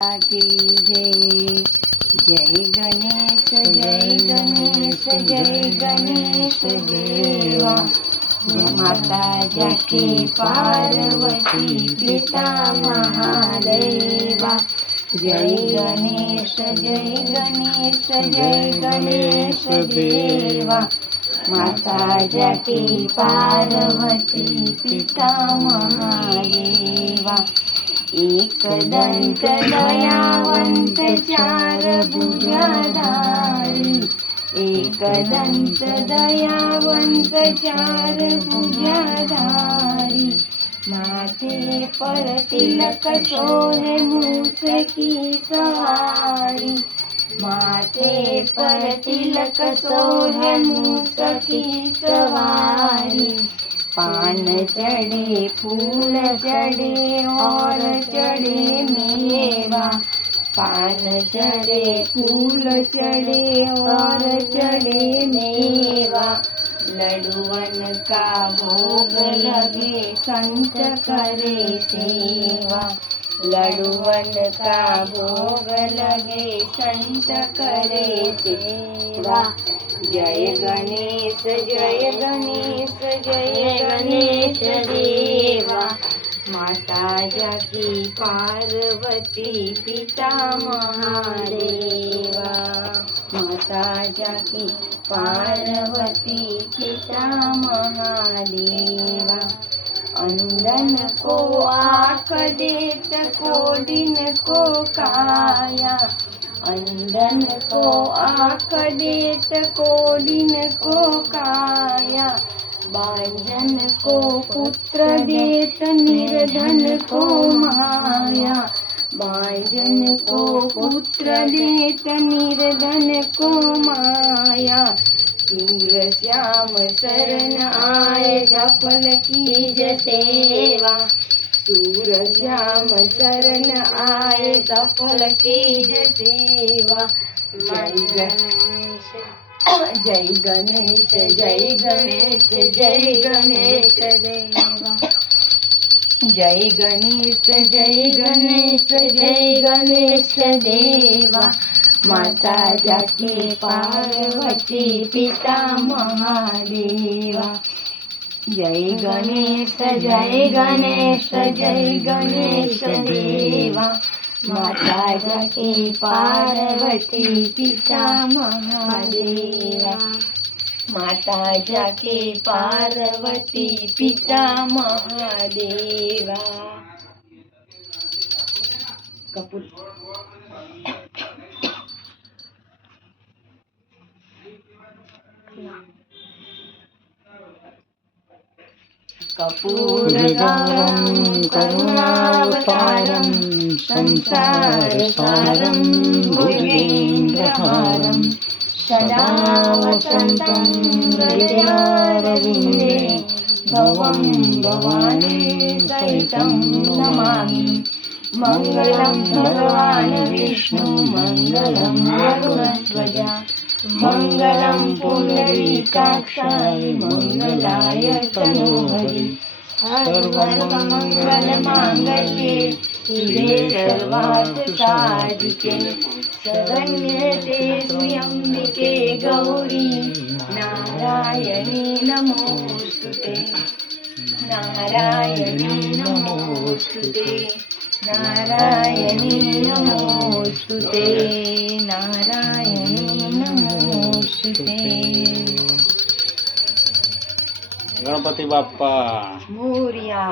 की जय जय गणेश जय गणेश जय गणेश देवा। जय माता जाकी पार्वती पिता महादेवा। जय गणेश जय गणेश जय गणेश देवा। माता जाकी पार्वती पिता महादेवा। एक दंत दयावंत चार भुजाधारी एक दंत दयावंत चार भुजाधारी माथे पर तिलक सोहे मूस की सवारी। माथे पर तिलक सोहे मूस की सवारी। पान चढ़े, फूल चढ़े, और चढ़े मेवा। पान चढ़े, फूल चढ़े, और चढ़े मेवा। लडुअन का भोग लगे, संत करे सेवा। लडुअन का भोग लगे, संत करे सेवा। जय गणेश जय गणेश जय गणेश देवा। माता जाकी पार्वती पिता महादेवा। माता जाकी पार्वती पिता महादेवा। अंदन को आँख देत कोडिन को काया। अंदन को आँख देत कोडिन को काया। बांझन को पुत्र देत, निर्धन को माया। बांझन को पुत्र देत, निर्धन को माया। सूर श्याम शरण आए सफल कीज सेवा। सूर श्याम शरण आए, सफल कीज सेवा। जय गणेश जय गणेश जय गणेश देवा। जय गणेश जय गणेश जय गणेश देवा। माता जाके पार्वती पिता महादेवा। जय गणेश जय गणेश जय गणेश देवा माता जाके पार्वती पिता महादेवा माता जाके पार्वती पिता महादेवा कपूर पूर्णगौरं करुणावतारं संसारसारं भुजेन्द्रहारं। सदा वसन्तं हृदयारविन्दे भवं भवानी सहितं नमामि। मङ्गलं भगवान् विष्णु मङ्गलं गरुडध्वजा मङ्गलं पुण्डरीकाक्षाय मङ्गलाय तनोहरि सर्वमङ्गलमाङ्गल्ये शिवे सर्वार्थसाधिके। शरण्ये ते त्र्यम्बिके गौरी। नारायणी नमोऽस्तु ते। नारायणी नमोऽस्तु ते। नारायणी नमोऽस्तु ते। नारायणी नमोऽस्तु ते गणपती बाप्पा मोर्या